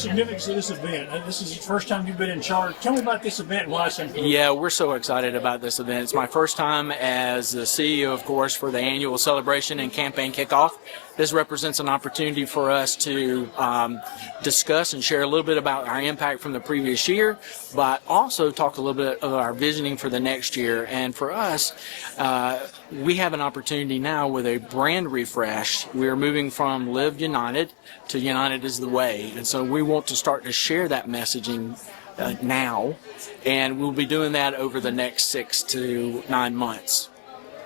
significance of this event? This is the first time you've been in charge. Tell me about this event and why it's important. Yeah, we're so excited about this event. It's my first time as the CEO, of course, for the annual celebration and campaign kickoff. This represents an opportunity for us to discuss and share a little bit about our impact from the previous year, but also talk a little bit of our visioning for the next year. And for us, we have an opportunity now with a brand refresh. We're moving from Live United to United is the Way. And so we want to start to share that messaging now, and we'll be doing that over the next 6 to 9 months.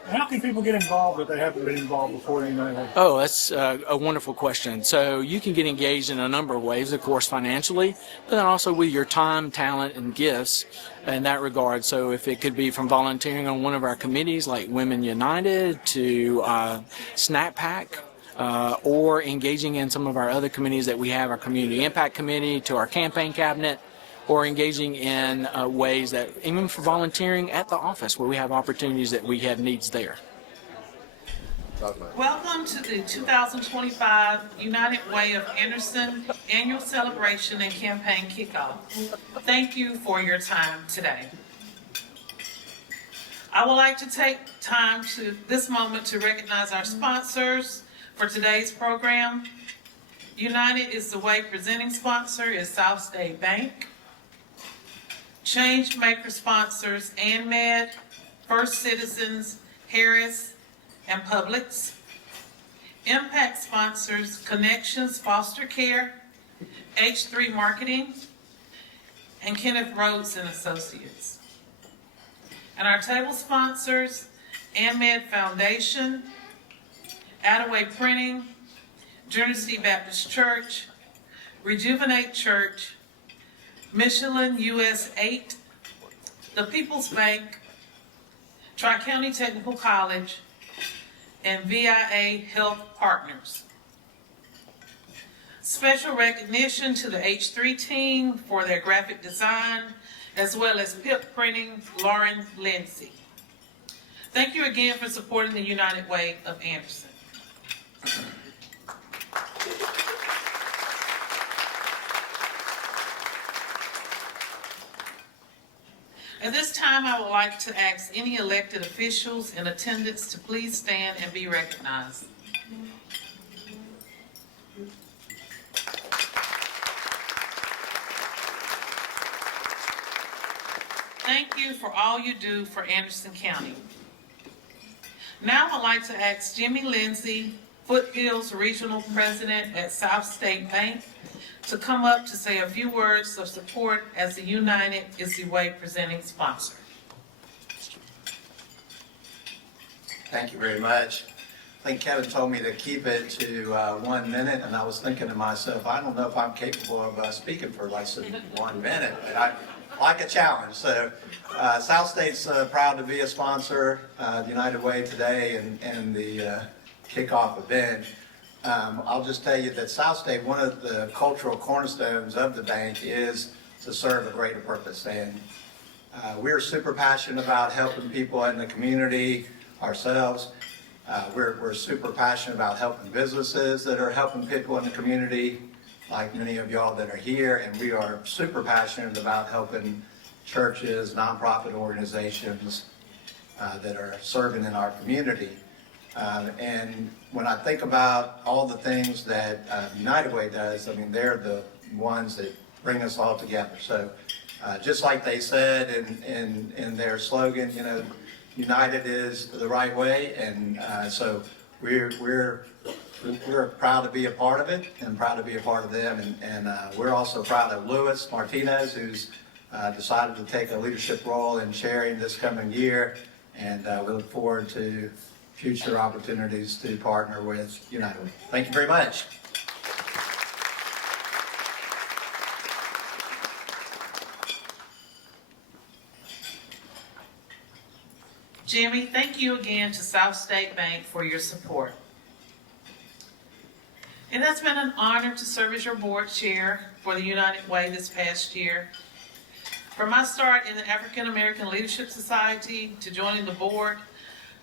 How can people get involved if they haven't been involved before? Oh, that's a wonderful question. So you can get engaged in a number of ways, of course, financially, but then also with your time, talent, and gifts in that regard. So if it could be from volunteering on one of our committees like Women United to Snack Pack, or engaging in some of our other committees that we have, our Community Impact Committee, to our campaign cabinet, or engaging in ways that, even for volunteering at the office where we have opportunities that we have needs there. Welcome to the 2025 United Way of Anderson Annual Celebration and Campaign Kickoff. Thank you for your time today. I would like to take time to this moment to recognize our sponsors for today's program. United is the Way presenting sponsor is South State Bank. Change Maker sponsors ANMED, First Citizens, Harris, and Publix. Impact sponsors Connections Foster Care, H3 Marketing, and Kenneth Rhodes and Associates. And our table sponsors ANMED Foundation, Attaway Printing, Trinity Baptist Church, Rejuvenate Church, Michelin US 8, the People's Bank, Tri-County Technical College, and VIA Health Partners. Special recognition to the H3 team for their graphic design, as well as PIP Printing, Lauren Lindsay. Thank you again for supporting the United Way of Anderson. At this time, I would like to ask any elected officials in attendance to please stand and be recognized. Thank you for all you do for Anderson County. Now I'd like to ask Jimmy Lindsay, Foothills Regional President at South State Bank, to come up to say a few words of support as the United is the Way presenting sponsor. Thank you very much. I think Kevin told me to keep it to 1 minute, and I was thinking to myself, I don't know if I'm capable of speaking for less than 1 minute, but I like a challenge. So South State's proud to be a sponsor, the United Way today and the kickoff event. I'll just tell you that South State, one of the cultural cornerstones of the bank is to serve a greater purpose. And we're super passionate about helping people in the community ourselves. We're super passionate about helping businesses that are helping people in the community, like many of y'all that are here. And we are super passionate about helping churches, nonprofit organizations that are serving in our community. And when I think about all the things that United Way does, I mean, they're the ones that bring us all together. So just like they said in their slogan, you know, United is the right way. And so we're proud to be a part of it and proud to be a part of them. And we're also proud of Luis Martinez, who's decided to take a leadership role in chairing this coming year. And we look forward to future opportunities to partner with United. Thank you very much. Jimmy, thank you again to South State Bank for your support. It has been an honor to serve as your board chair for the United Way this past year. From my start in the African American Leadership Society to joining the board,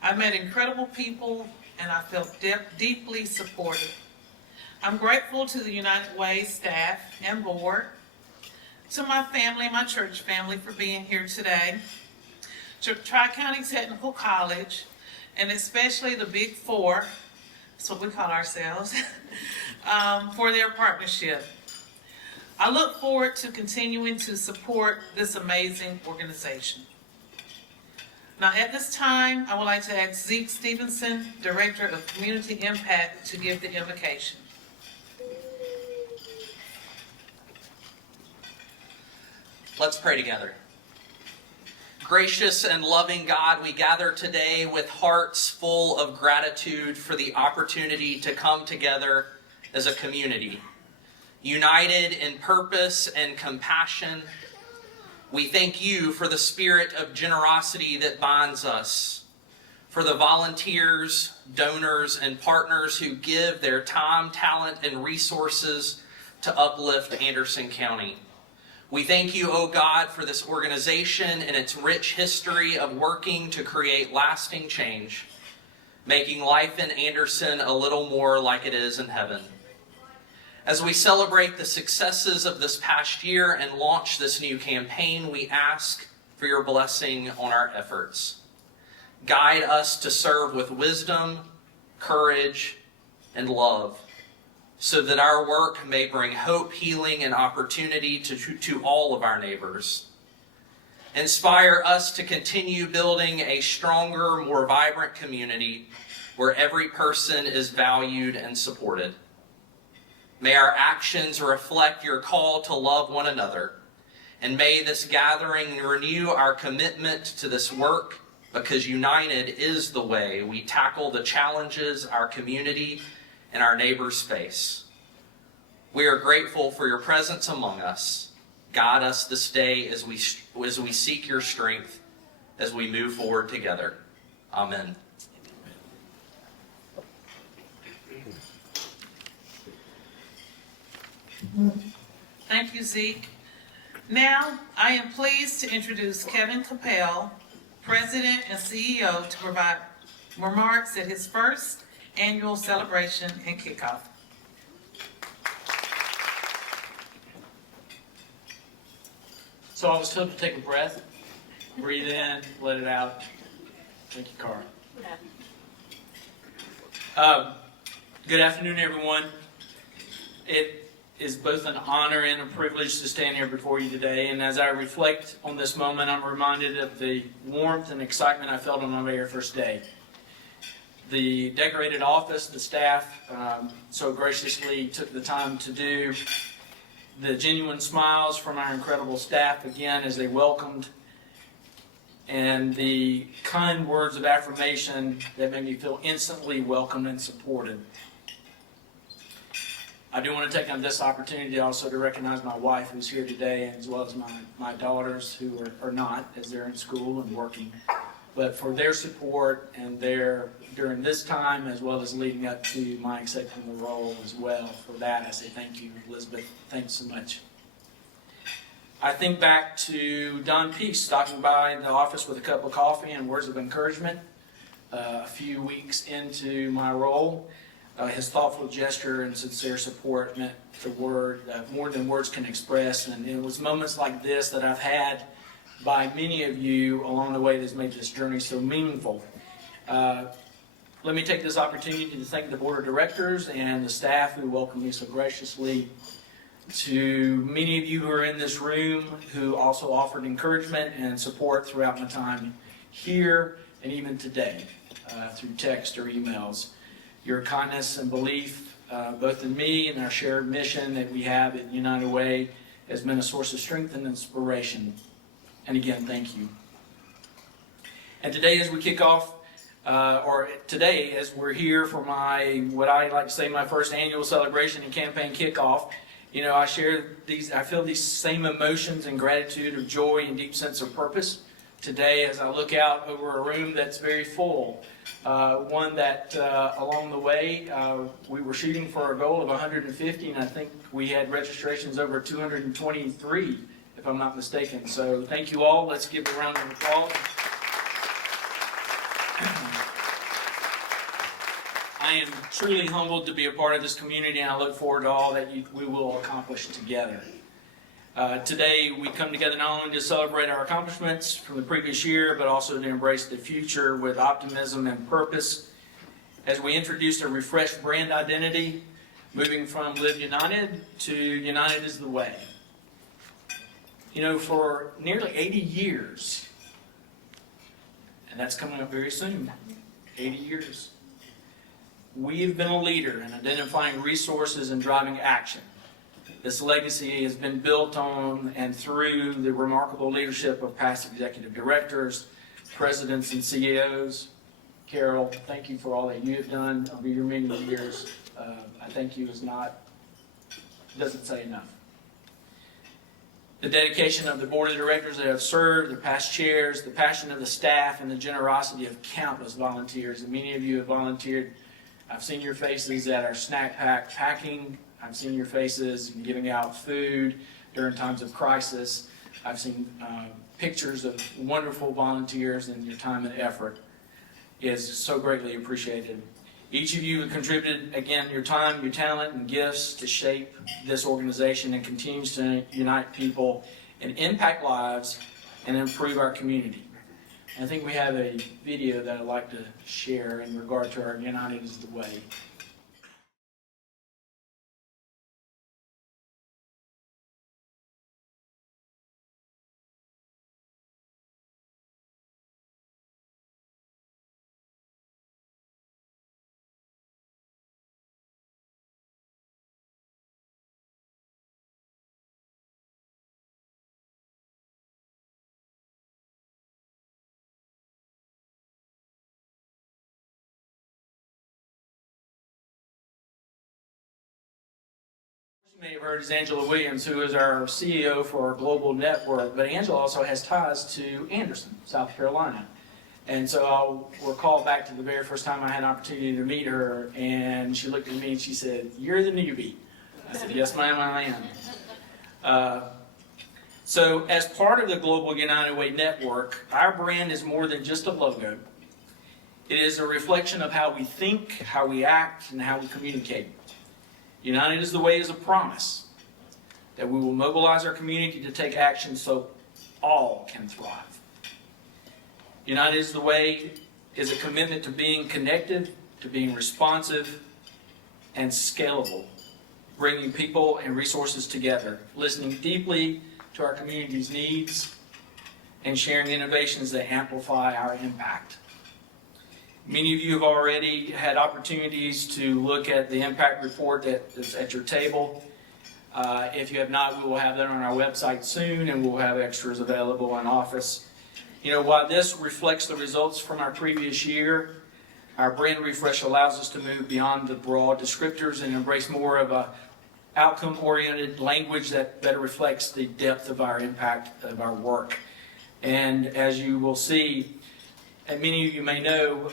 I met incredible people and I felt deeply supported. I'm grateful to the United Way staff and board, to my family, my church family, for being here today, to Tri-County Technical College, and especially the Big Four, that's what we call ourselves, for their partnership. I look forward to continuing to support this amazing organization. Now, at this time, I would like to ask Zeke Stevenson, Director of Community Impact, to give the invocation. Let's pray together. Gracious and loving God, we gather today with hearts full of gratitude for the opportunity to come together as a community, united in purpose and compassion. We thank you for the spirit of generosity that binds us, for the volunteers, donors, and partners who give their time, talent, and resources to uplift Anderson County. We thank you, O God, for this organization and its rich history of working to create lasting change, making life in Anderson a little more like it is in heaven. As we celebrate the successes of this past year and launch this new campaign, we ask for your blessing on our efforts. Guide us to serve with wisdom, courage, and love, so that our work may bring hope, healing, and opportunity to all of our neighbors. Inspire us to continue building a stronger, more vibrant community where every person is valued and supported. May our actions reflect your call to love one another, and may this gathering renew our commitment to this work, because united is the way we tackle the challenges our community and our neighbors face. We are grateful for your presence among us. Guide us this day as we seek your strength as we move forward together. Amen. Thank you, Zeke. Now, I am pleased to introduce Kevin Capel, President and CEO, to provide remarks at his first annual celebration and kickoff. So I was told to take a breath, breathe in, let it out. Thank you, Carl. Good afternoon, everyone. It is both an honor and a privilege to stand here before you today. And as I reflect on this moment, I'm reminded of the warmth and excitement I felt on my very first day. The decorated office, the staff so graciously took the time to do. The genuine smiles from our incredible staff again as they welcomed, and the kind words of affirmation that made me feel instantly welcomed and supported. I do want to take on this opportunity also to recognize my wife, who's here today, as well as my daughters, who are not, as they're in school and working, but for their support and during this time, as well as leading up to my accepting the role as well. For that, I say thank you, Elizabeth. Thanks so much. I think back to Don Peace stopping by the office with a cup of coffee and words of encouragement a few weeks into my role. His thoughtful gesture and sincere support meant the word more than words can express, and it was moments like this that I've had by many of you along the way that's made this journey so meaningful. Let me take this opportunity to thank the board of directors and the staff who welcomed me so graciously. To many of you who are in this room who also offered encouragement and support throughout my time here and even today through text or emails. Your kindness and belief both in me and our shared mission that we have at United Way has been a source of strength and inspiration. And again, thank you. And today as we kick off, today as we're here for what I like to say, my first annual celebration and campaign kickoff, I feel these same emotions and gratitude of joy and deep sense of purpose today as I look out over a room that's very full. One that along the way, we were shooting for a goal of 150, and I think we had registrations over 223, if I'm not mistaken. So thank you all. Let's give a round of applause. I I am truly humbled to be a part of this community, and I look forward to all that we will accomplish together. Today, we come together not only to celebrate our accomplishments from the previous year, but also to embrace the future with optimism and purpose as we introduce a refreshed brand identity, moving from Live United to United is the Way. You know, for nearly 80 years, and that's coming up very soon, 80 years, we have been a leader in identifying resources and driving action. This legacy has been built on and through the remarkable leadership of past executive directors, presidents, and CEOs. Carol, thank you for all that you have done over your many years. I thank you doesn't say enough. The dedication of the board of directors that have served, the past chairs, the passion of the staff, and the generosity of countless volunteers. And many of you have volunteered. I've seen your faces at our snack pack packing. I've seen your faces giving out food during times of crisis. I've seen pictures of wonderful volunteers, and your time and effort is so greatly appreciated. Each of you have contributed, again, your time, your talent, and gifts to shape this organization and continues to unite people and impact lives and improve our community. I think we have a video that I'd like to share in regard to our United is the Way. You may have heard is Angela Williams, who is our CEO for our global network, but Angela also has ties to Anderson, South Carolina. And so I'll recall back to the very first time I had an opportunity to meet her, and she looked at me and she said, "You're the newbie." I said, "Yes, ma'am, I am." So as part of the Global United Way network, our brand is more than just a logo. It is a reflection of how we think, how we act, and how we communicate. United is the Way is a promise that we will mobilize our community to take action so all can thrive. United is the Way is a commitment to being connected, to being responsive, and scalable, bringing people and resources together, listening deeply to our community's needs, and sharing innovations that amplify our impact. Many of you have already had opportunities to look at the impact report that's at your table. If you have not, we will have that on our website soon, and we'll have extras available in office. You know, while this reflects the results from our previous year, our brand refresh allows us to move beyond the broad descriptors and embrace more of a outcome-oriented language that better reflects the depth of our impact of our work. And as you will see, and many of you may know,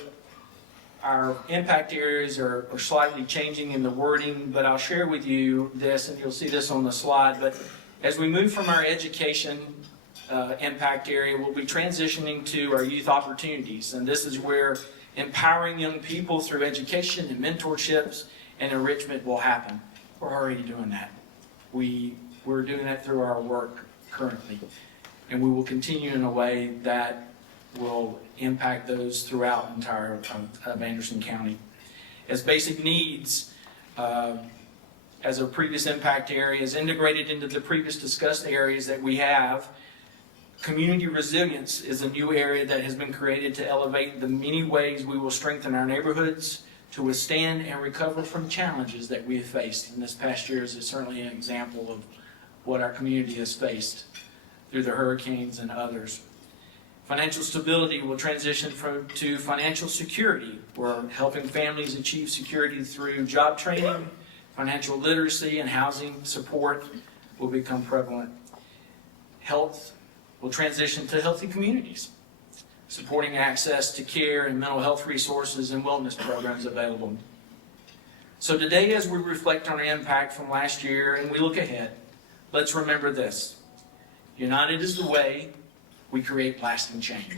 our impact areas are slightly changing in the wording, but I'll share with you this, and you'll see this on the slide. But as we move from our education impact area, we'll be transitioning to our youth opportunities. And this is where empowering young people through education and mentorships and enrichment will happen. We're already doing that. We're doing that through our work currently. And we will continue in a way that will impact those throughout the entire of Anderson County. As basic needs, as a previous impact area is integrated into the previous discussed areas that we have, community resilience is a new area that has been created to elevate the many ways we will strengthen our neighborhoods to withstand and recover from challenges that we have faced. And this past year is certainly an example of what our community has faced through the hurricanes and others. Financial stability will transition to financial security. We're helping families achieve security through job training, financial literacy, and housing support will become prevalent. Health will transition to healthy communities, supporting access to care and mental health resources and wellness programs available. So today, as we reflect on our impact from last year and we look ahead, let's remember this. United is the way we create lasting change.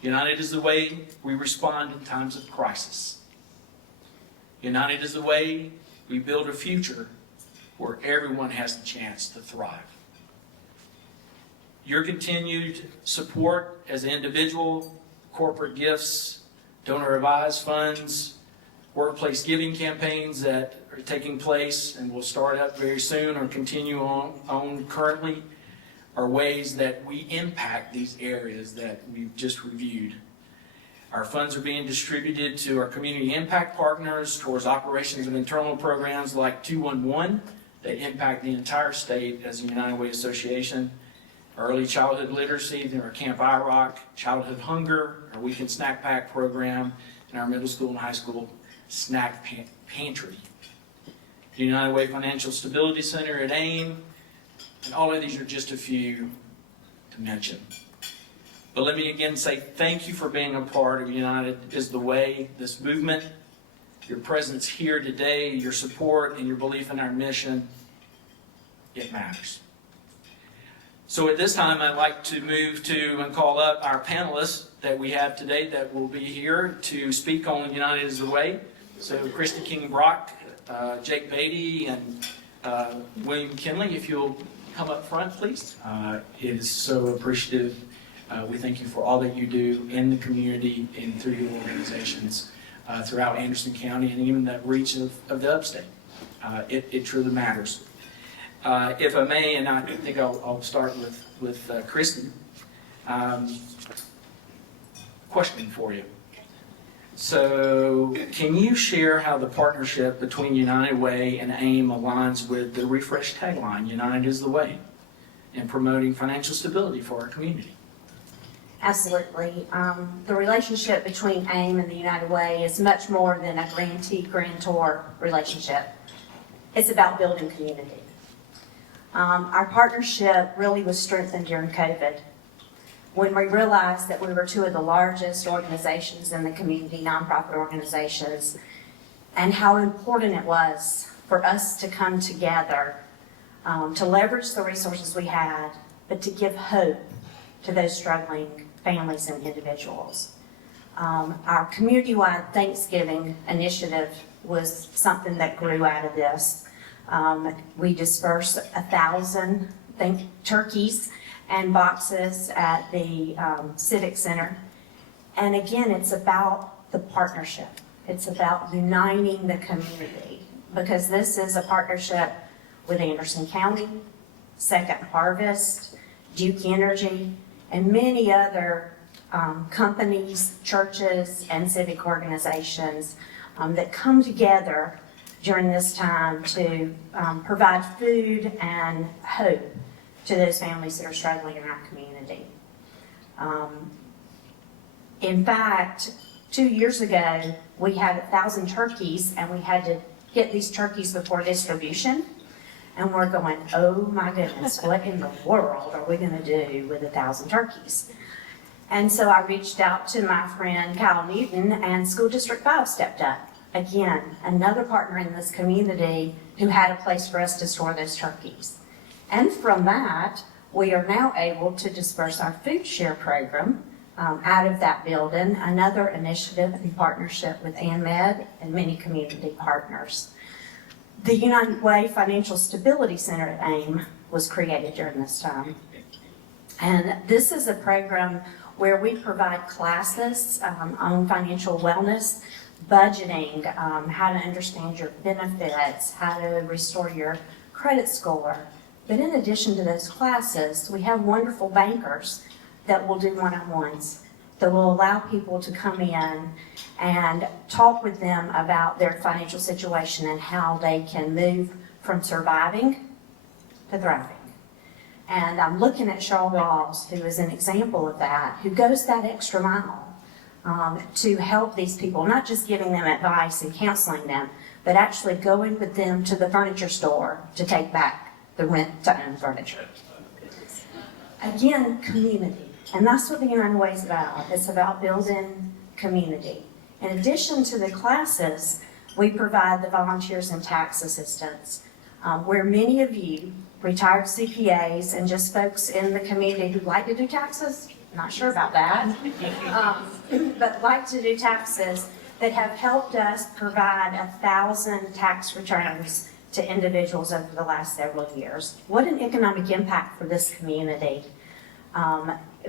United is the way we respond in times of crisis. United is the way we build a future where everyone has the chance to thrive. Your continued support as an individual, corporate gifts, donor advised funds, workplace giving campaigns that are taking place and will start up very soon or continue on currently are ways that we impact these areas that we've just reviewed. Our funds are being distributed to our community impact partners towards operations of internal programs like 211 that impact the entire state as the United Way Association, early childhood literacy through our Camp IROC, childhood hunger, our weekend snack pack program, and our middle school and high school snack pantry. The United Way Financial Stability Center at AIM, and all of these are just a few to mention. But let me again say thank you for being a part of United is the Way, this movement, your presence here today, your support, and your belief in our mission. It matters. So at this time, I'd like to move to and call up our panelists that we have today that will be here to speak on United is the Way. So Christy King-Brock, Jake Beatty, and William Kinley, if you'll come up front, please. It is so appreciative. We thank you for all that you do in the community and through your organizations throughout Anderson County and even that reach of the upstate. It truly matters. If I may, and I think I'll start with Kristen. Question for you. So, can you share how the partnership between United Way and AIM aligns with the refreshed tagline, United is the Way, in promoting financial stability for our community? Absolutely. The relationship between AIM and the United Way is much more than a grantee-grantor relationship. It's about building community. Our partnership really was strengthened during COVID when we realized that we were two of the largest organizations in the community, nonprofit organizations, and how important it was for us to come together to leverage the resources we had, but to give hope to those struggling families and individuals. Our community-wide Thanksgiving initiative was something that grew out of this. We dispersed 1,000 turkeys and boxes at the Civic Center. And again, it's about the partnership. It's about uniting the community, because this is a partnership with Anderson County, Second Harvest, Duke Energy, and many other companies, churches, and civic organizations that come together during this time to provide food and hope to those families that are struggling in our community. In fact, 2 years ago, we had 1,000 turkeys, and we had to get these turkeys before distribution. And we're going, oh my goodness, what in the world are we going to do with 1,000 turkeys? And so I reached out to my friend Kyle Newton, and School District 5 stepped up. Again, another partner in this community who had a place for us to store those turkeys. And from that, we are now able to disperse our food share program out of that building, another initiative in partnership with ANMED and many community partners. The United Way Financial Stability Center at AIM was created during this time. And this is a program where we provide classes on financial wellness, budgeting, how to understand your benefits, how to restore your credit score. But in addition to those classes, we have wonderful bankers that will do one-on-ones, that will allow people to come in and talk with them about their financial situation and how they can move from surviving to thriving. And I'm looking at Shaw Rawls, who is an example of that, who goes that extra mile to help these people, not just giving them advice and counseling them, but actually going with them to the furniture store to take back the rent-to-own furniture. Again, community. And that's what the United Way is about. It's about building community. In addition to the classes, we provide the volunteers and tax assistance, where many of you, retired CPAs and just folks in the community who like to do taxes, not sure about that, but like to do taxes, that have helped us provide 1,000 tax returns to individuals over the last several years. What an economic impact for this community.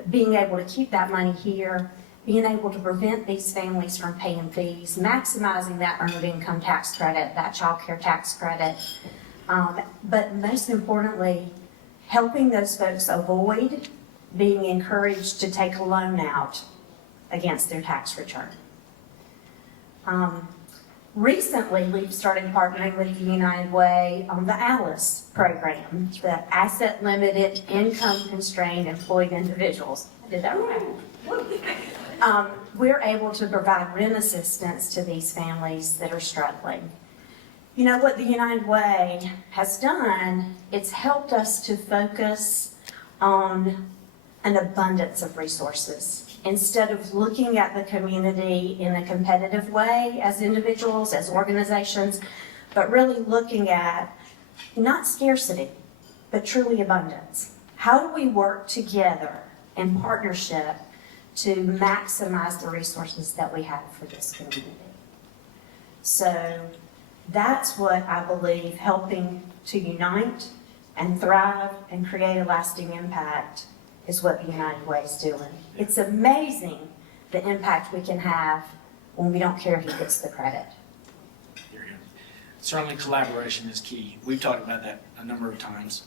Being able to keep that money here, being able to prevent these families from paying fees, maximizing that earned income tax credit, that child care tax credit. But most importantly, helping those folks avoid being encouraged to take a loan out against their tax return. Recently, we've started partnering with the United Way on the ALICE program, the Asset Limited Income Constrained Employed Individuals. I did that right. We're able to provide rent assistance to these families that are struggling. You know, what the United Way has done, it's helped us to focus on an abundance of resources. Instead of looking at the community in a competitive way as individuals, as organizations, but really looking at not scarcity, but truly abundance. How do we work together in partnership to maximize the resources that we have for this community? So that's what I believe helping to unite and thrive and create a lasting impact is what the United Way is doing. It's amazing the impact we can have when we don't care who gets the credit. Here you go. Certainly collaboration is key. We've talked about that a number of times.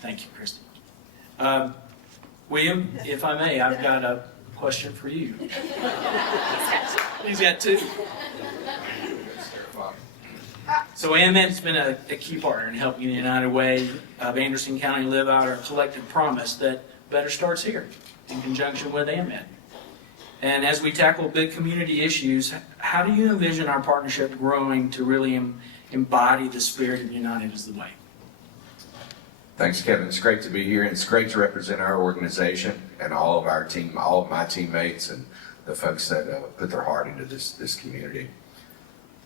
Thank you, Christy. William, if I may, I've got a question for you. He's got two. So AMED's been a key partner in helping the United Way of Anderson County live out our collective promise that better starts here in conjunction with AMED. And as we tackle big community issues, how do you envision our partnership growing to really embody the spirit of United is the Way? Thanks, Kevin. It's great to be here, and it's great to represent our organization and all of our team, all of my teammates, and the folks that put their heart into this community.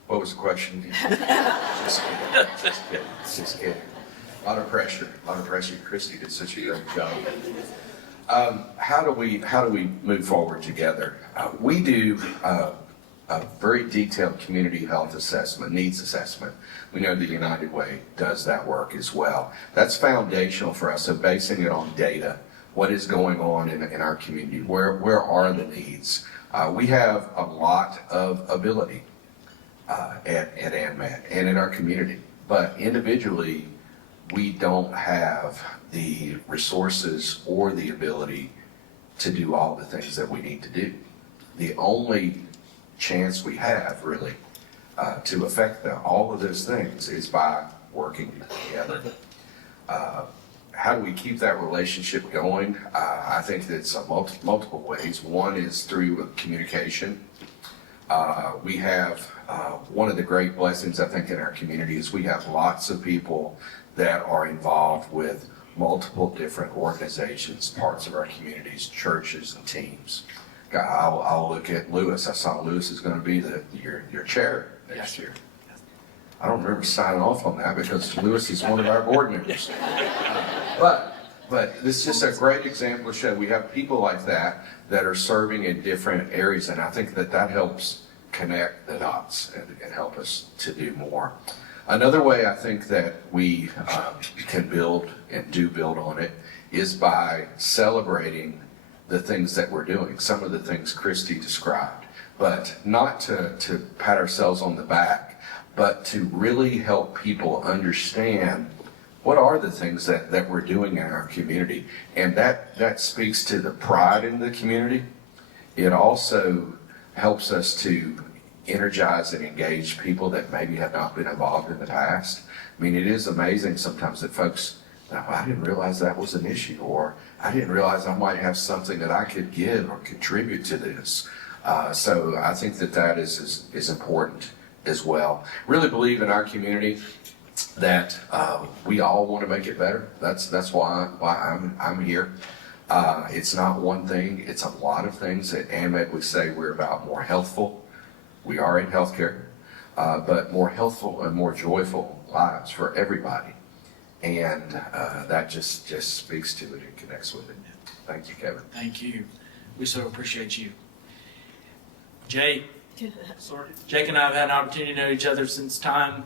What was the question? Just kidding. Just kidding. A lot of pressure. Christy did such a great job. How do we move forward together? We do a very detailed community health assessment, needs assessment. We know the United Way does that work as well. That's foundational for us, so basing it on data. What is going on in our community? Where are the needs? We have a lot of ability at AMED and in our community, but individually, we don't have the resources or the ability to do all the things that we need to do. The only chance we have, really, to affect all of those things is by working together. How do we keep that relationship going? I think that's multiple ways. One is through communication. We have one of the great blessings, I think, in our community is we have lots of people that are involved with multiple different organizations, parts of our communities, churches, and teams. I'll look at Lewis. I saw Lewis is going to be your chair next year. I don't remember signing off on that because Lewis is one of our board members. But this is just a great example to show we have people like that are serving in different areas, and I think that helps connect the dots and help us to do more. Another way I think that we can build and do build on it is by celebrating the things that we're doing, some of the things Christy described, but not to pat ourselves on the back, but to really help people understand what are the things that we're doing in our community. And that speaks to the pride in the community. It also helps us to energize and engage people that maybe have not been involved in the past. I mean, it is amazing sometimes that folks, I didn't realize that was an issue, or I didn't realize I might have something that I could give or contribute to this. So I think that is important as well. Really believe in our community that we all want to make it better. That's why I'm here. It's not one thing, it's a lot of things. At AMED we say we're about more healthful. We are in healthcare, but more healthful and more joyful lives for everybody. And that just speaks to it and connects with it. Thank you, Kevin. Thank you. We so appreciate you. Jay, Jake and I have had an opportunity to know each other since time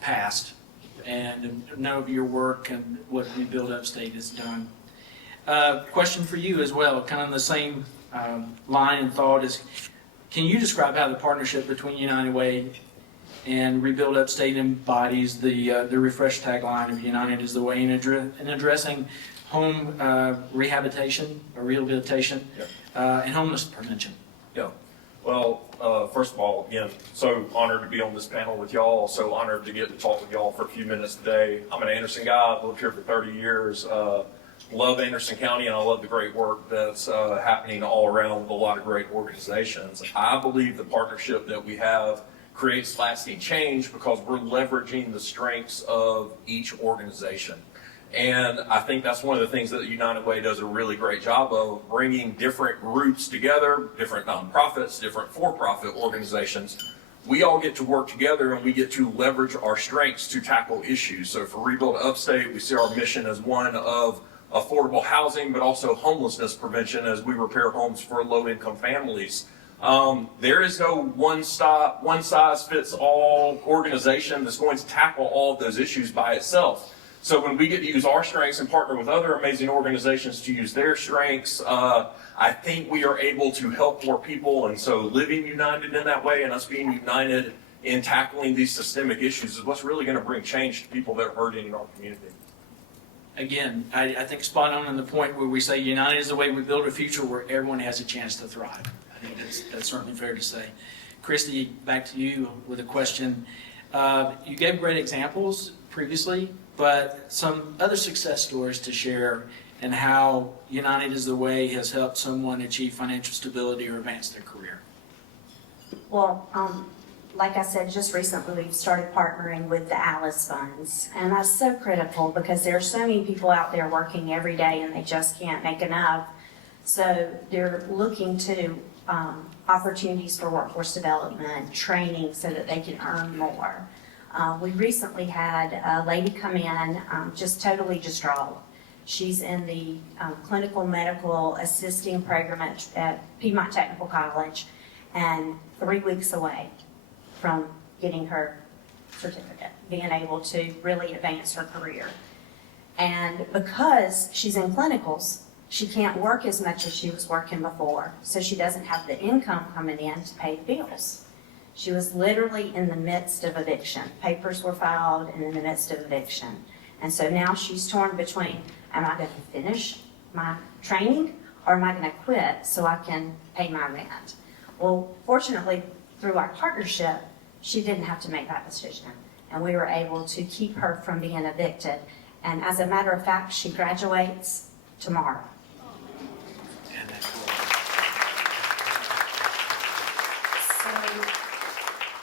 past and know of your work and what Rebuild Upstate has done. Question for you as well, kind of the same line and thought is, can you describe how the partnership between United Way and Rebuild Upstate embodies the refreshed tagline of United is the Way in addressing home rehabilitation or rehabilitation and homeless prevention? Yeah. Well, first of all, again, so honored to be on this panel with y'all. So honored to get to talk with y'all for a few minutes today. I'm an Anderson guy. I've lived here for 30 years. Love Anderson County, and I love the great work that's happening all around with a lot of great organizations. I believe the partnership that we have creates lasting change because we're leveraging the strengths of each organization. And I think that's one of the things that the United Way does a really great job of, bringing different groups together, different nonprofits, different for-profit organizations. We all get to work together and we get to leverage our strengths to tackle issues. So for Rebuild Upstate, we see our mission as one of affordable housing, but also homelessness prevention as we repair homes for low-income families. There is no one-size-fits-all organization that's going to tackle all of those issues by itself. So when we get to use our strengths and partner with other amazing organizations to use their strengths, I think we are able to help more people. And so living united in that way and us being united in tackling these systemic issues is what's really going to bring change to people that are hurting in our community. Again, I think spot on the point where we say United is the way we build a future where everyone has a chance to thrive. I think that's certainly fair to say. Christy, back to you with a question. You gave great examples previously, but some other success stories to share and how United is the Way has helped someone achieve financial stability or advance their career. Well, like I said, just recently we've started partnering with the Alice Funds, and that's so critical because there are so many people out there working every day and they just can't make enough. So they're looking to opportunities for workforce development, training so that they can earn more. We recently had a lady come in just totally distraught. She's in the clinical medical assisting program at Piedmont Technical College and 3 weeks away from getting her certificate, being able to really advance her career. And because she's in clinicals, she can't work as much as she was working before, so she doesn't have the income coming in to pay the bills. She was literally in the midst of eviction. Papers were filed and in the midst of eviction. And so now she's torn between, am I going to finish my training or am I going to quit so I can pay my rent? Well, fortunately, through our partnership, she didn't have to make that decision. And we were able to keep her from being evicted. And as a matter of fact, she graduates tomorrow.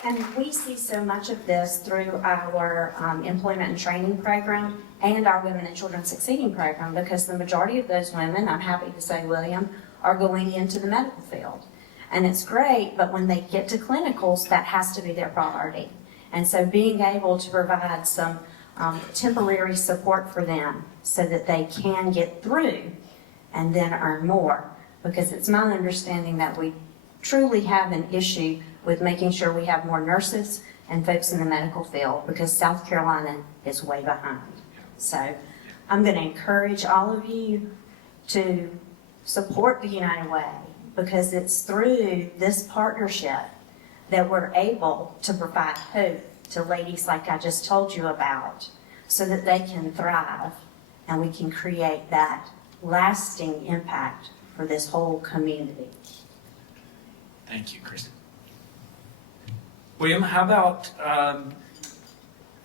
And we see so much of this through our employment and training program and our Women and Children Succeeding program, because the majority of those women, I'm happy to say, William, are going into the medical field. And it's great, but when they get to clinicals, that has to be their priority. And so being able to provide some temporary support for them so that they can get through and then earn more, because it's my understanding that we truly have an issue with making sure we have more nurses and folks in the medical field, because South Carolina is way behind. So I'm going to encourage all of you to support the United Way, because it's through this partnership that we're able to provide hope to ladies like I just told you about, so that they can thrive and we can create that lasting impact for this whole community. Thank you, Kristen. William, how about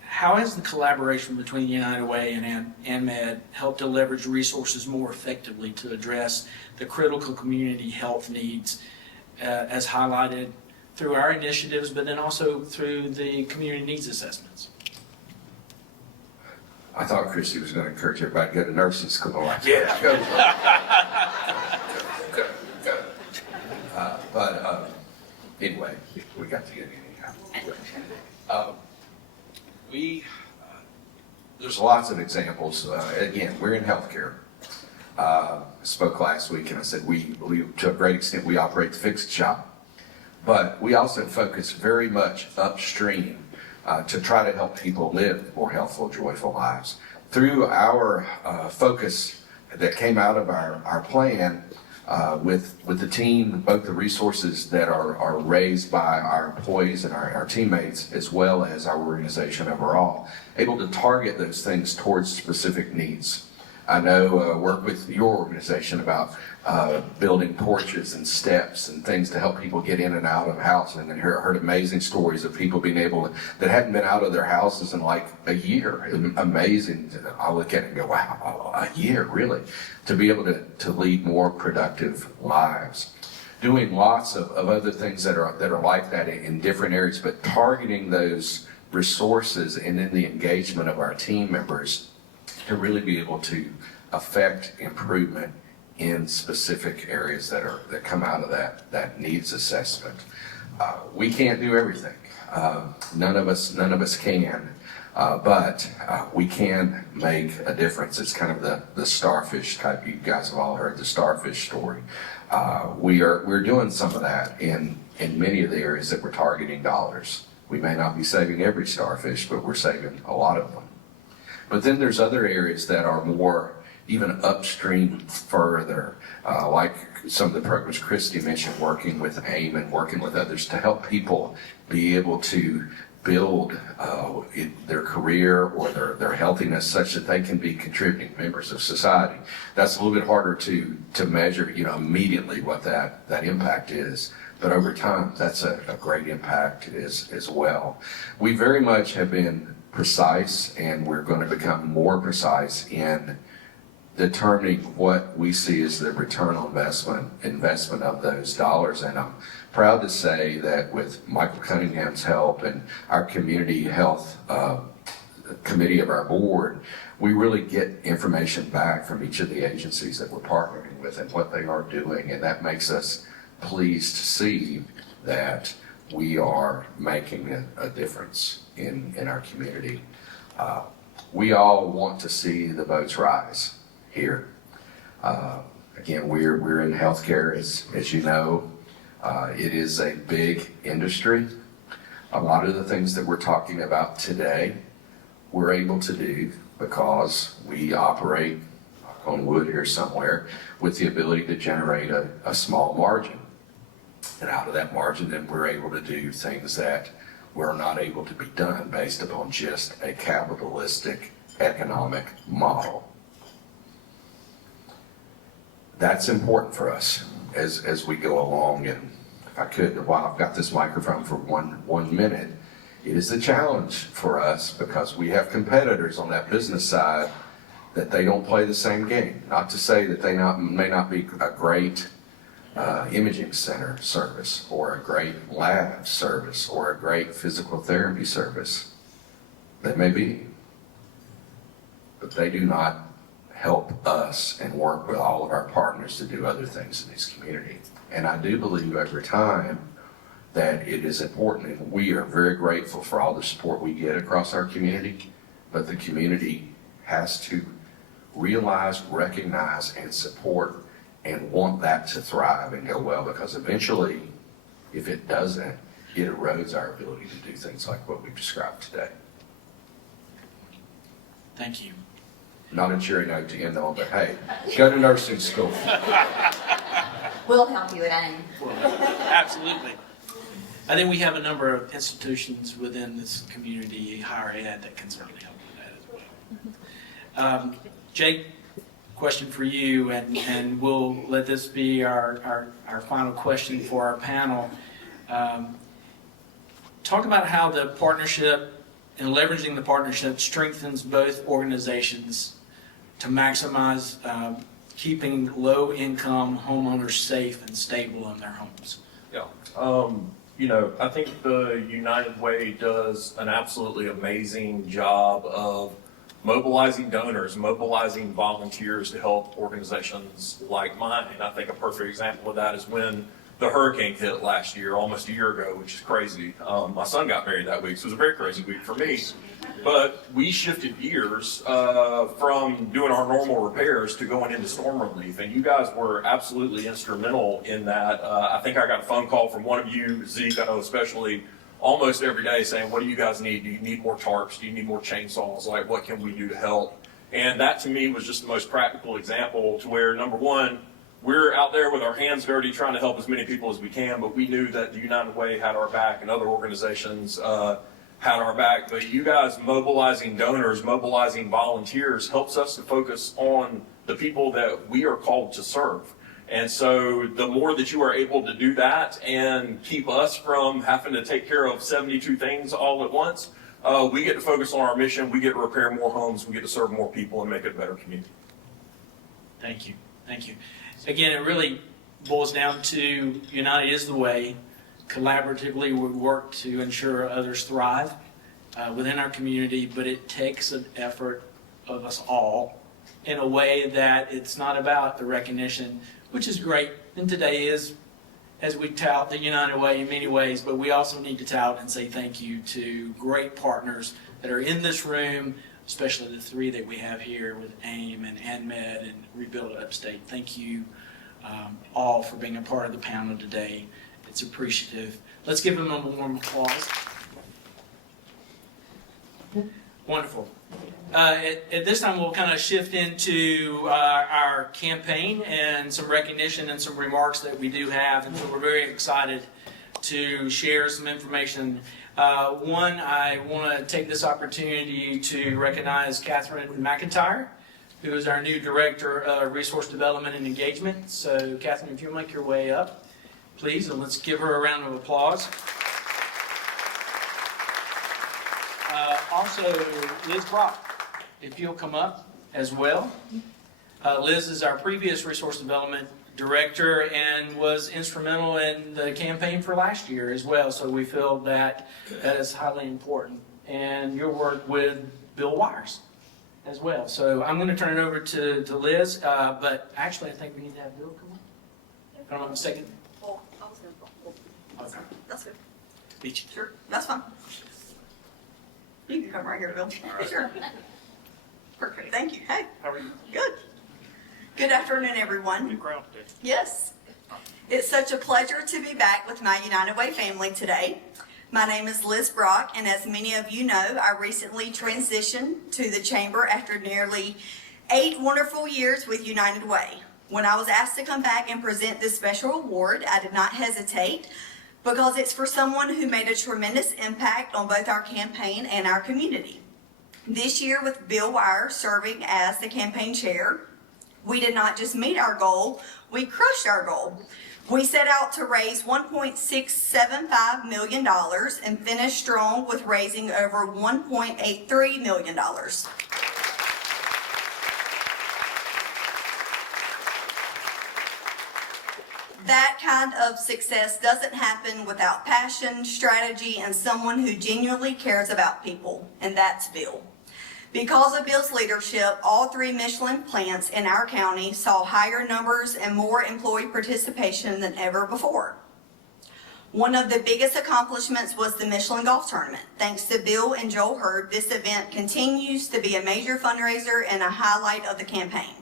how has the collaboration between United Way and ANMED helped to leverage resources more effectively to address the critical community health needs as highlighted through our initiatives, but then also through the community needs assessments? I thought Christy was going to encourage everybody to go to nursing school. Yeah. Go. But anyway, we got to get in anyhow. There's lots of examples. Again, we're in healthcare. I spoke last week and I said we to a great extent we operate the fix-it shop. But we also focus very much upstream to try to help people live more healthful, joyful lives. Through our focus that came out of our plan with the team, both the resources that are raised by our employees and our teammates, as well as our organization overall, able to target those things towards specific needs. I know work with your organization about building porches and steps and things to help people get in and out of housing, and heard amazing stories of people being able to, that hadn't been out of their houses in like a year. Amazing. I look at it and go, wow, a year, really, to be able to lead more productive lives. Doing lots of other things that are like that in different areas, but targeting those resources and then the engagement of our team members to really be able to affect improvement in specific areas that come out of that needs assessment. We can't do everything. None of us can, but we can make a difference. It's kind of the starfish type. You guys have all heard the starfish story. We're doing some of that in many of the areas that we're targeting dollars. We may not be saving every starfish, but we're saving a lot of them. But then there's other areas that are more even upstream further, like some of the programs Christy mentioned, working with AIM and working with others to help people be able to build their career or their healthiness such that they can be contributing members of society. That's a little bit harder to measure, immediately what that impact is. But over time, that's a great impact as well. We very much have been precise, and we're going to become more precise in determining what we see as the return on investment of those dollars. And I'm proud to say that with Michael Cunningham's help and our community health committee of our board, we really get information back from each of the agencies that we're partnering with and what they are doing. And that makes us pleased to see that we are making a difference in our community. We all want to see the votes rise here. Again, we're in healthcare, as you know. It is a big industry. A lot of the things that we're talking about today, we're able to do because we operate, on wood here somewhere, with the ability to generate a small margin. And out of that margin, then we're able to do things that were not able to be done based upon just a capitalistic economic model. That's important for us as we go along. And if I could, while I've got this microphone for one minute, it is a challenge for us because we have competitors on that business side that they don't play the same game. Not to say that they may not be a great imaging center service or a great lab service or a great physical therapy service. They may be, but they do not help us and work with all of our partners to do other things in this community. And I do believe over time that it is important, and we are very grateful for all the support we get across our community, but the community has to realize, recognize, and support and want that to thrive and go well, because eventually, if it doesn't, it erodes our ability to do things like what we've described today. Thank you. Not a cheery note to end on, but hey, go to nursing school. We'll help you at AIM. Absolutely. I think we have a number of institutions within this community, higher ed, that can certainly help with that as well. Jake, question for you, and we'll let this be our final question for our panel. Talk about how the partnership and leveraging the partnership strengthens both organizations to maximize keeping low-income homeowners safe and stable in their homes. Yeah. I think the United Way does an absolutely amazing job of mobilizing donors, mobilizing volunteers to help organizations like mine. And I think a perfect example of that is when the hurricane hit last year, almost a year ago, which is crazy. My son got married that week, so it was a very crazy week for me. But we shifted gears from doing our normal repairs to going into storm relief, and you guys were absolutely instrumental in that. I think I got a phone call from one of you, Zeke, I know especially, almost every day saying, what do you guys need? Do you need more tarps? Do you need more chainsaws? Like, what can we do to help? And that to me was just the most practical example to where, number one, we're out there with our hands dirty trying to help as many people as we can, but we knew that the United Way had our back and other organizations had our back. But you guys mobilizing donors, mobilizing volunteers helps us to focus on the people that we are called to serve. And so the more that you are able to do that and keep us from having to take care of 72 things all at once, we get to focus on our mission, we get to repair more homes, we get to serve more people and make it a better community. Thank you. Thank you. Again, it really boils down to United is the way. Collaboratively, we work to ensure others thrive within our community, but it takes an effort of us all in a way that it's not about the recognition, which is great, and today is, as we tout the United Way in many ways, but we also need to tout and say thank you to great partners that are in this room, especially the three that we have here with AIM and ANMED and Rebuild Upstate. Thank you all for being a part of the panel today. It's appreciative. Let's give them a warm applause. Wonderful. At this time, we'll kind of shift into our campaign and some recognition and some remarks that we do have. And so we're very excited to share some information. One, I want to take this opportunity to recognize Catherine McIntyre, who is our new Director of Resource Development and Engagement. So, Catherine, if you'll make your way up, please, and let's give her a round of applause. Also, Liz Brock, if you'll come up as well. Liz is our previous Resource Development Director and was instrumental in the campaign for last year as well, so we feel that that is highly important. And your work with Bill Wires as well. So I'm going to turn it over to Liz, but actually I think we need to have Bill come up. If I'm not mistaken. Well, I was gonna. Okay. That's good. Beach. Sure, that's fine. You can come right here, Bill. Sure. Perfect, thank you. Hey, How are you? good. Good afternoon, everyone. Good crowd today. Yes. It's such a pleasure to be back with my United Way family today. My name is Liz Brock, and as many of you know, I recently transitioned to the Chamber after nearly 8 wonderful years with United Way. When I was asked to come back and present this special award, I did not hesitate because it's for someone who made a tremendous impact on both our campaign and our community. This year, with Bill Wire serving as the campaign chair, we did not just meet our goal, we crushed our goal. We set out to raise $1.675 million and finished strong with raising over $1.83 million. That kind of success doesn't happen without passion, strategy, and someone who genuinely cares about people, and that's Bill. Because of Bill's leadership, all 3 Michelin plants in our county saw higher numbers and more employee participation than ever before. One of the biggest accomplishments was the Michelin Golf Tournament. Thanks to Bill and Joel Hurd, this event continues to be a major fundraiser and a highlight of the campaign.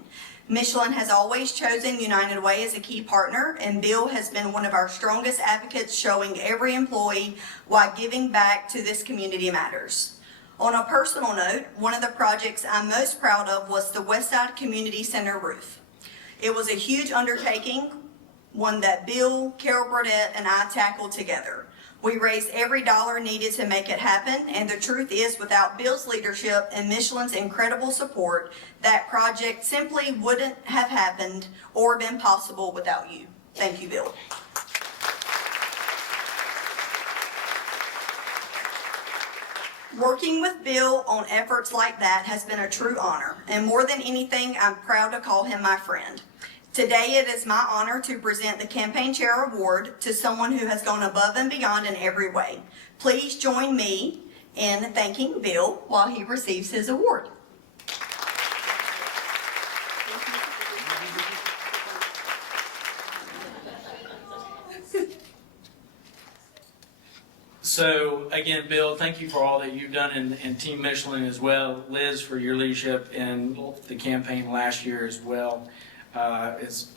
Michelin has always chosen United Way as a key partner, and Bill has been one of our strongest advocates, showing every employee why giving back to this community matters. On a personal note, one of the projects I'm most proud of was the Westside Community Center roof. It was a huge undertaking, one that Bill, Carol Burdett, and I tackled together. We raised every dollar needed to make it happen, and the truth is, without Bill's leadership and Michelin's incredible support, that project simply wouldn't have happened or been possible without you. Thank you, Bill. Working with Bill on efforts like that has been a true honor, and more than anything, I'm proud to call him my friend. Today, it is my honor to present the Campaign Chair Award to someone who has gone above and beyond in every way. Please join me in thanking Bill while he receives his award. So again, Bill, thank you for all that you've done, and Team Michelin as well. Liz, for your leadership in the campaign last year as well. It's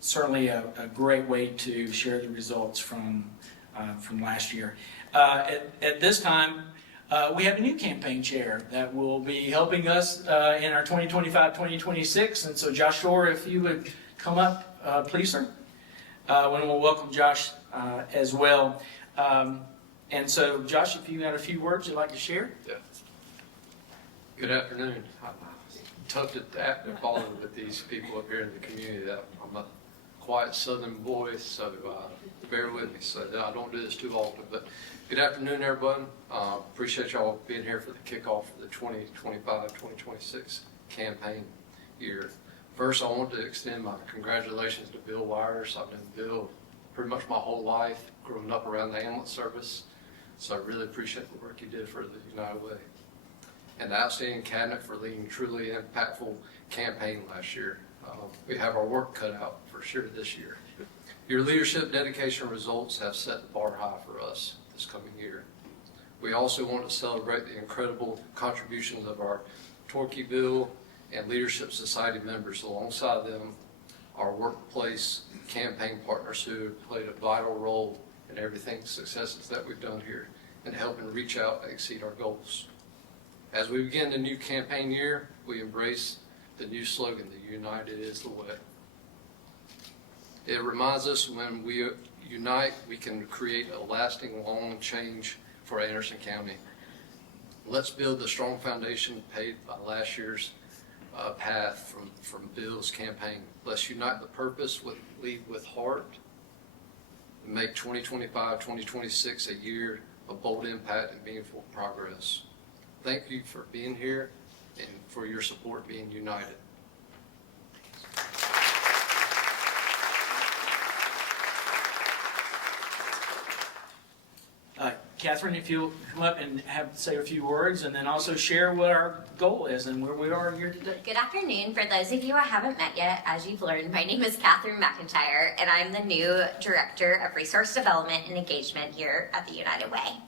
certainly a great way to share the results from last year. At this time, we have a new campaign chair that will be helping us in our 2025-2026. And so Josh Shore, if you would come up, please, sir. We'll welcome Josh as well. And so, Josh, if you had a few words you'd like to share. Yeah. Good afternoon. I'm tough to act and follow with these people up here in the community. I'm a quiet southern boy, so bear with me. So I don't do this too often. But good afternoon, everyone. Appreciate y'all being here for the kickoff for the 2025-2026 campaign year. First, I want to extend my congratulations to Bill Wires. I've known Bill pretty much my whole life, growing up around the ambulance service. So I really appreciate the work you did for the United Way. And the outstanding cabinet for leading a truly impactful campaign last year. We have our work cut out for sure this year. Your leadership, dedication, results have set the bar high for us this coming year. We also want to celebrate the incredible contributions of our Torquayville and Leadership Society members. Alongside them, our workplace campaign partners who have played a vital role in everything, successes that we've done here, and helping reach out and exceed our goals. As we begin the new campaign year, we embrace the new slogan, "The United is the Way." It reminds us when we unite, we can create a lasting, long change for Anderson County. Let's build the strong foundation paved by last year's path from Bill's campaign. Let's unite the purpose, lead with heart, and make 2025-2026 a year of bold impact and meaningful progress. Thank you for being here and for your support being united. Catherine, if you'll come up and say a few words, and then also share what our goal is and where we are here today. Good afternoon. For those of you I haven't met yet, as you've learned, my name is Catherine McIntyre, and I'm the new Director of Resource Development and Engagement here at the United Way.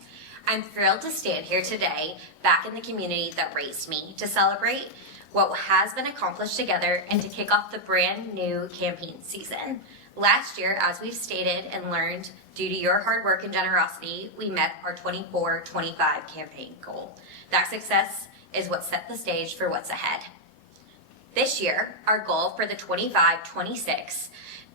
I'm thrilled to stand here today, back in the community that raised me, to celebrate what has been accomplished together and to kick off the brand new campaign season. Last year, as we've stated and learned, due to your hard work and generosity, we met our 24-25 campaign goal. That success is what set the stage for what's ahead. This year, our goal for the 25-26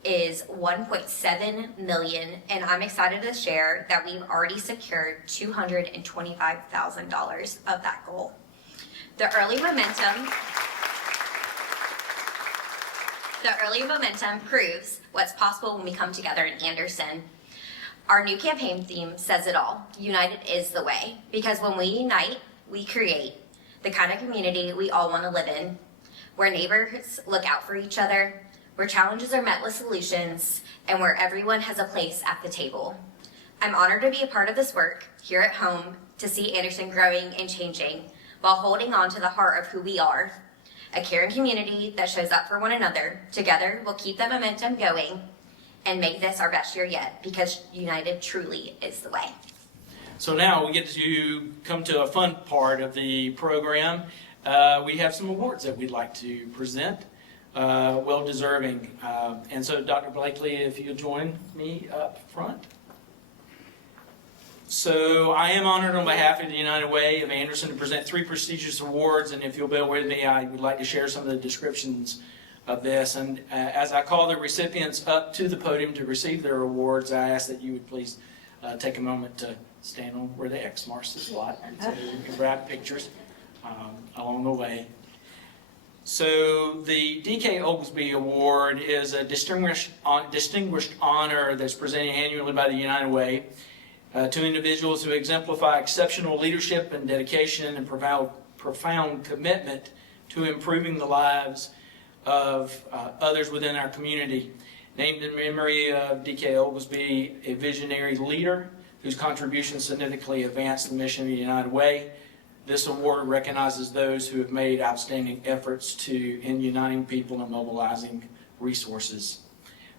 is $1.7 million, and I'm excited to share that we've already secured $225,000 of that goal. The early momentum proves what's possible when we come together in Anderson. Our new campaign theme says it all. United is the way. Because when we unite, we create the kind of community we all want to live in, where neighbors look out for each other, where challenges are met with solutions, and where everyone has a place at the table. I'm honored to be a part of this work here at home, to see Anderson growing and changing while holding on to the heart of who we are. A caring community that shows up for one another. Together, we'll keep the momentum going and make this our best year yet, because United truly is the way. So now we get to come to a fun part of the program. We have some awards that we'd like to present, well-deserving. And so Dr. Blakely, if you'll join me up front. So I am honored on behalf of the United Way of Anderson to present 3 prestigious awards, and if you'll bear with me, I would like to share some of the descriptions of this. And as I call the recipients up to the podium to receive their awards, I ask that you would please take a moment to stand on where the X marks the spot, and so you can grab pictures along the way. So the D.K. Oglesby Award is a distinguished honor that's presented annually by the United Way to individuals who exemplify exceptional leadership and dedication and profound commitment to improving the lives of others within our community. Named in memory of D.K. Oglesby, a visionary leader whose contributions significantly advanced the mission of the United Way. This award recognizes those who have made outstanding efforts in uniting people and mobilizing resources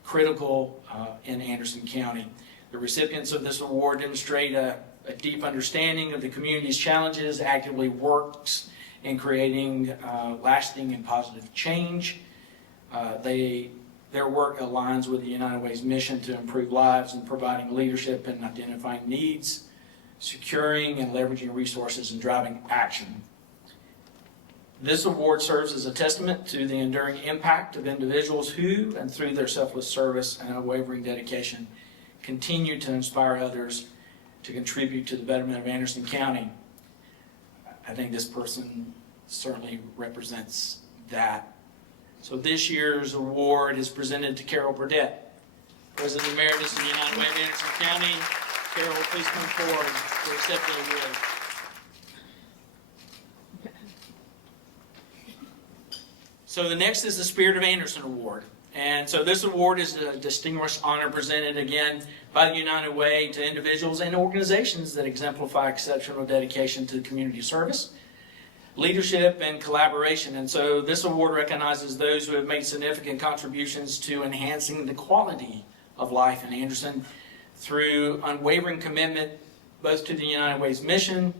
critical in Anderson County. The recipients of this award demonstrate a a deep understanding of the community's challenges, actively works in creating lasting and positive change. Their work aligns with the United Way's mission to improve lives and providing leadership in identifying needs, securing and leveraging resources, and driving action. This award serves as a testament to the enduring impact of individuals who, and through their selfless service and unwavering dedication, continue to inspire others to contribute to the betterment of Anderson County. I think this person certainly represents that. So this year's award is presented to Carol Burdett, President Emeritus of the United Way of Anderson County. Carol, please come forward to accept the award. So the next is the Spirit of Anderson Award. And so this award is a distinguished honor presented again by the United Way to individuals and organizations that exemplify exceptional dedication to community service, leadership, and collaboration. And so this award recognizes those who have made significant contributions to enhancing the quality of life in Anderson through unwavering commitment both to the United Way's mission,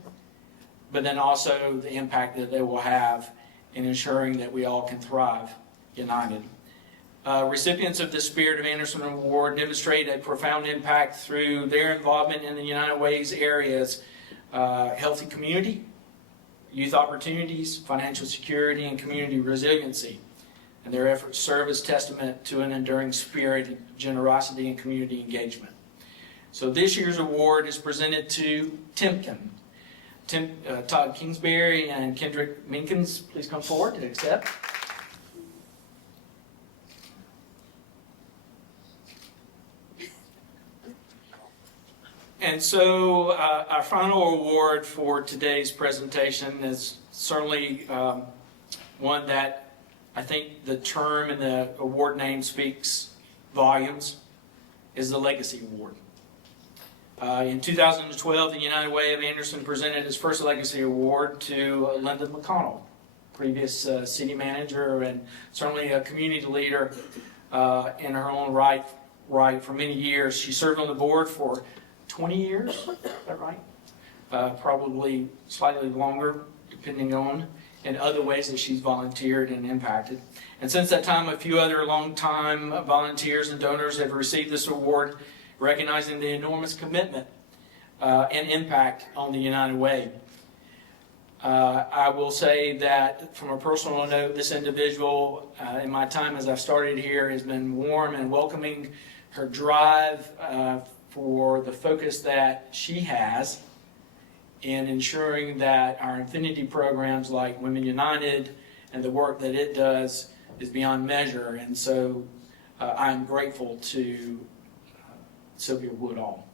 but then also the impact that they will have in ensuring that we all can thrive united. Recipients of the Spirit of Anderson Award demonstrate a profound impact through their involvement in the United Way's areas, healthy community, youth opportunities, financial security, and community resiliency. And their efforts serve as testament to an enduring spirit of generosity and community engagement. So this year's award is presented to Timken. Todd Kingsbury and Kendrick Minkins, please come forward to accept. And so our final award for today's presentation is certainly one that I think the term and the award name speaks volumes, is the Legacy Award. In 2012, the United Way of Anderson presented its first Legacy Award to Linda McConnell, previous city manager and certainly a community leader in her own right for many years. She served on the board for 20 years, is that right? Probably slightly longer, depending on, in other ways that she's volunteered and impacted. And since that time, a few other longtime volunteers and donors have received this award, recognizing the enormous commitment and impact on the United Way. I will say that from a personal note, this individual, in my time as I've started here, has been warm and welcoming. Her drive for the focus that she has in ensuring that our Infinity programs like Women United and the work that it does is beyond measure. And so I'm grateful to Sylvia Woodall.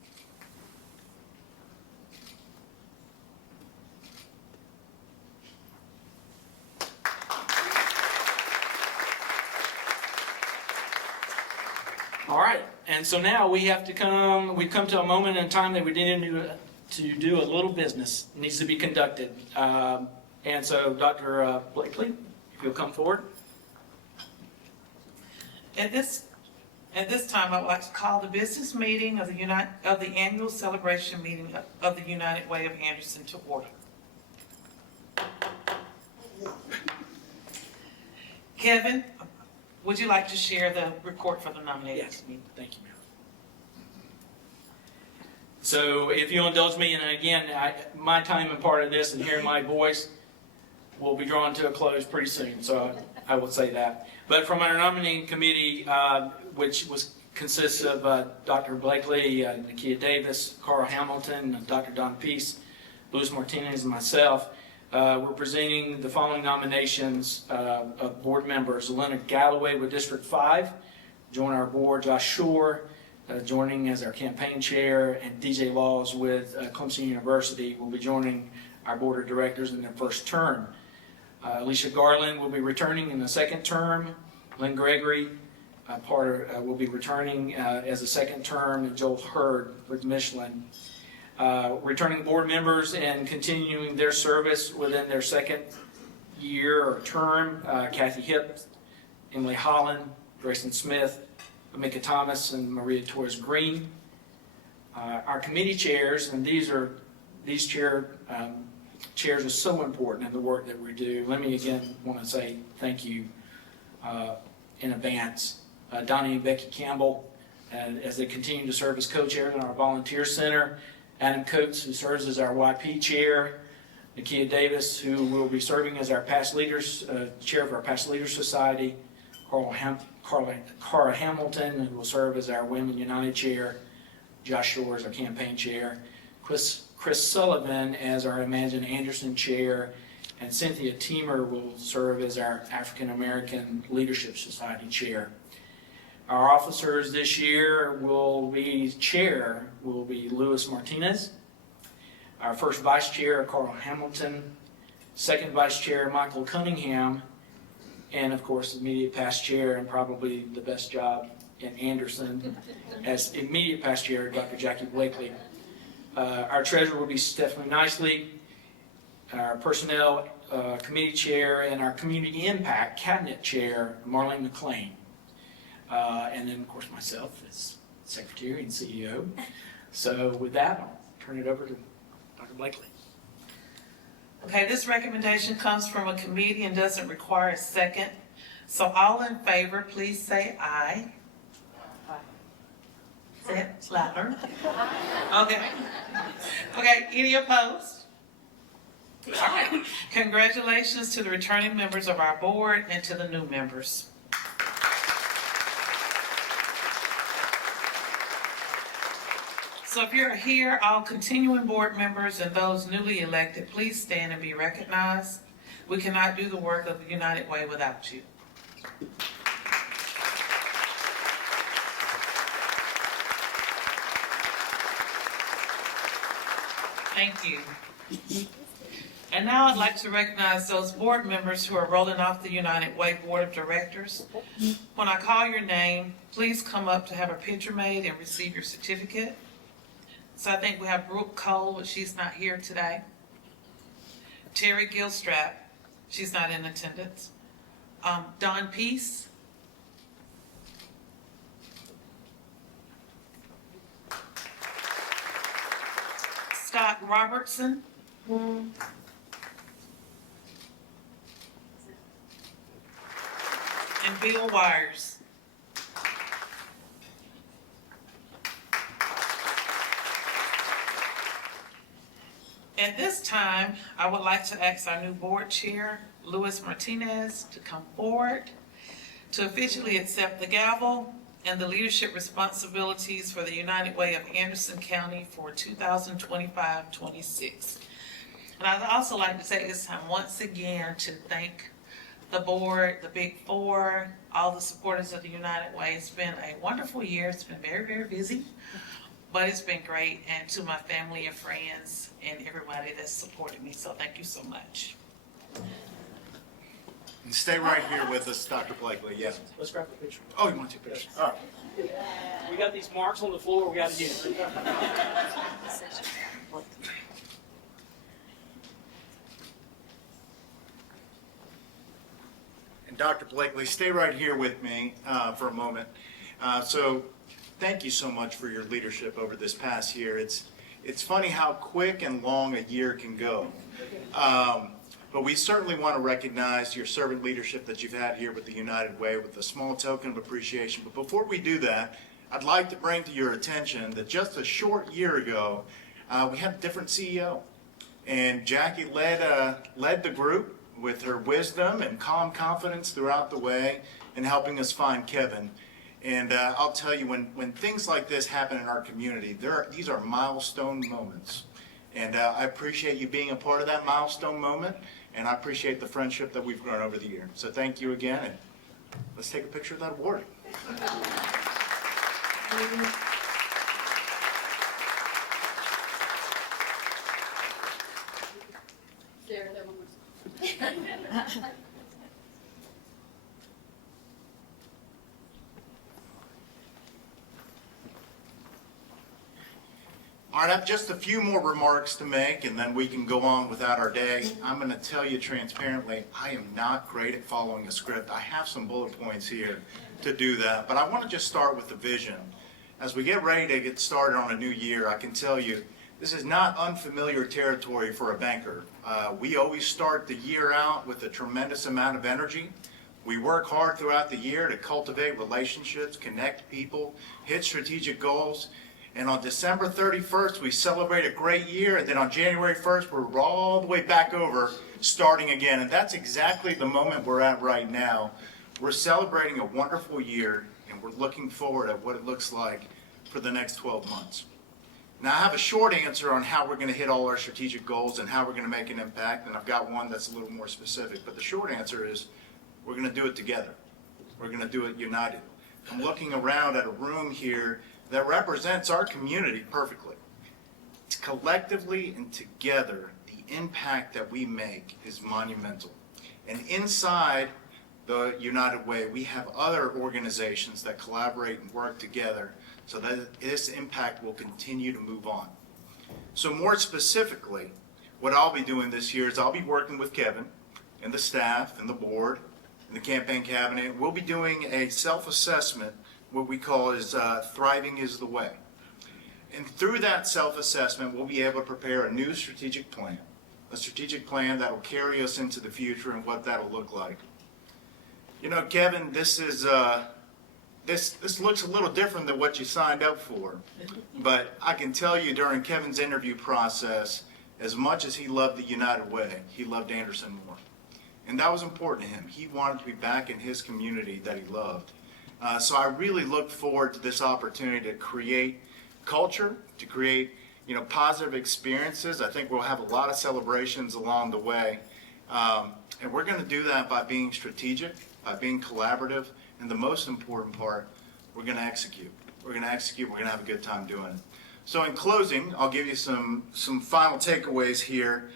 All right, and so now we've come to a moment in time that we need to do a little business. It needs to be conducted. And so Dr. Blakely, if you'll come forward. At this time, I would like to call the business meeting of the annual celebration meeting of the United Way of Anderson to order. Kevin, would you like to share the report for the nominated? Yes, thank you, ma'am. So if you'll indulge me, and again, my time and part of this and hearing my voice will be drawn to a close pretty soon, so I will say that. But from our nominating committee, which consists of Dr. Blakely, Nakia Davis, Carl Hamilton, Dr. Don Peace, Luis Martinez, and myself, we're presenting the following nominations of board members. Leonard Galloway with District 5, join our board. Josh Shore, joining as our campaign chair, and DJ Laws with Clemson University will be joining our board of directors in their first term. Alicia Garland will be returning in the second term. Lynn Gregory will be returning as a second term, and Joel Hurd with Michelin. Returning board members and continuing their service within their second year or term, Kathy Hipp, Emily Holland, Grayson Smith, Mika Thomas, and Maria Torres Green. Our committee chairs, and these chairs are so important in the work that we do. Let me again want to say thank you in advance. Donnie and Becky Campbell, as they continue to serve as co-chairs in our volunteer center. Adam Coates, who serves as our YP chair. Nakia Davis, who will be serving as our past leaders, chair of our past leaders society. Cara Hamilton, who will serve as our Women United chair. Josh Shore as our campaign chair. Chris Sullivan as our Imagine Anderson chair. And Cynthia Teemer will serve as our African American Leadership Society chair. Our officers this year chair will be Luis Martinez. Our first vice chair, Carl Hamilton. Second vice chair, Michael Cunningham. And of course, immediate past chair, and probably the best job in Anderson as immediate past chair, Dr. Jackie Blakely. Our treasurer will be Stephanie Nicely. Our personnel committee chair and our community impact cabinet chair, Marlene McLean. And then, of course, myself as secretary and CEO. So with that, I'll turn it over to Dr. Blakely. Okay, this recommendation comes from a committee and doesn't require a second. So all in favor, please say aye. Say it louder. Okay. Okay, any opposed? All right. Congratulations to the returning members of our board and to the new members. So if you're here, all continuing board members and those newly elected, please stand and be recognized. We cannot do the work of the United Way without you. Thank you. And now I'd like to recognize those board members who are rolling off the United Way Board of Directors. When I call your name, please come up to have a picture made and receive your certificate. So I think we have Brooke Cole, but she's not here today. Terry Gilstrap, she's not in attendance. Don Peace. Scott Robertson. And Bill Wires. At this time, I would like to ask our new board chair, Luis Martinez, to come forward to officially accept the gavel and the leadership responsibilities for the United Way of Anderson County for 2025-26. And I'd also like to take this time once again to thank the board, the Big Four, all the supporters of the United Way. It's been a wonderful year. It's been very, very busy, but it's been great. And to my family and friends and everybody that's supported me, so thank you so much. And stay right here with us, Dr. Blakely, yes. Let's grab a picture. Oh, you want to take pictures? All right. We got these marks on the floor, we gotta get it. And Dr. Blakely, stay right here with me for a moment. So thank you so much for your leadership over this past year. It's funny how quick and long a year can go. But we certainly want to recognize your servant leadership that you've had here with the United Way with a small token of appreciation. But before we do that, I'd like to bring to your attention that just a short year ago, we had a different CEO. And Jackie led the group with her wisdom and calm confidence throughout the way in helping us find Kevin. And I'll tell you, when things like this happen in our community, these are milestone moments. And I appreciate you being a part of that milestone moment, and I appreciate the friendship that we've grown over the year. So thank you again, and let's take a picture of that award. All right, I have just a few more remarks to make, and then we can go on without our day. I'm going to tell you transparently, I am not great at following a script. I have some bullet points here to do that, but I want to just start with the vision. as we get ready to get started on a new year, I can tell you, this is not unfamiliar territory for a banker. We always start the year out with a tremendous amount of energy. We work hard throughout the year to cultivate relationships, connect people, hit strategic goals. And on December 31st, we celebrate a great year. And then on January 1st, we're all the way back over, starting again. And that's exactly the moment we're at right now. We're celebrating a wonderful year, and we're looking forward at what it looks like for the next 12 months. Now, I have a short answer on how we're going to hit all our strategic goals and how we're going to make an impact, and I've got one that's a little more specific. But the short answer is we're going to do it together. We're going to do it united. I'm looking around at a room here that represents our community perfectly. Collectively and together, the impact that we make is monumental. And inside the United Way, we have other organizations that collaborate and work together so that this impact will continue to move on. So more specifically, what I'll be doing this year is I'll be working with Kevin and the staff and the board and the campaign cabinet. We'll be doing a self-assessment, what we call is Thriving is the Way. And through that self-assessment, we'll be able to prepare a new strategic plan that will carry us into the future and what that'll look like. You know, Kevin, this looks a little different than what you signed up for. But I can tell you during Kevin's interview process, as much as he loved the United Way, he loved Anderson more. And that was important to him. He wanted to be back in his community that he loved. So I really look forward to this opportunity to create culture, to create, positive experiences. I think we'll have a lot of celebrations along the way. And we're going to do that by being strategic, by being collaborative, and the most important part, we're going to execute. We're going to execute. We're going to have a good time doing it. So in closing, I'll give you some final takeaways here.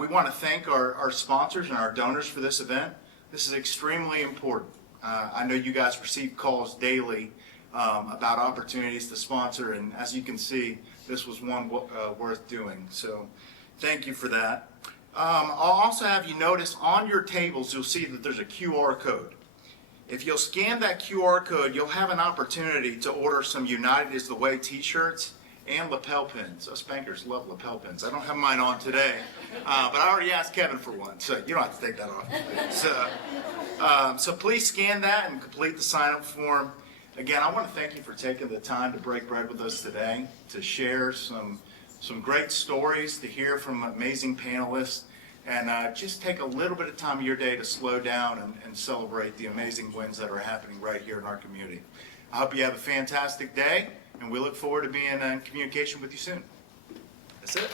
We want to thank our sponsors and our donors for this event. This is extremely important. I know you guys receive calls daily about opportunities to sponsor, and as you can see, this was one worth doing. So thank you for that. I'll also have you notice on your tables, you'll see that there's a QR code. If you'll scan that QR code, you'll have an opportunity to order some United is the Way t-shirts and lapel pins. Us bankers love lapel pins. I don't have mine on today, but I already asked Kevin for one, so you don't have to take that off. So please scan that and complete the sign-up form. Again, I want to thank you for taking the time to break bread with us today, to share some great stories, to hear from amazing panelists, and just take a little bit of time of your day to slow down and celebrate the amazing wins that are happening right here in our community. I hope you have a fantastic day, and we look forward to being in communication with you soon. That's it.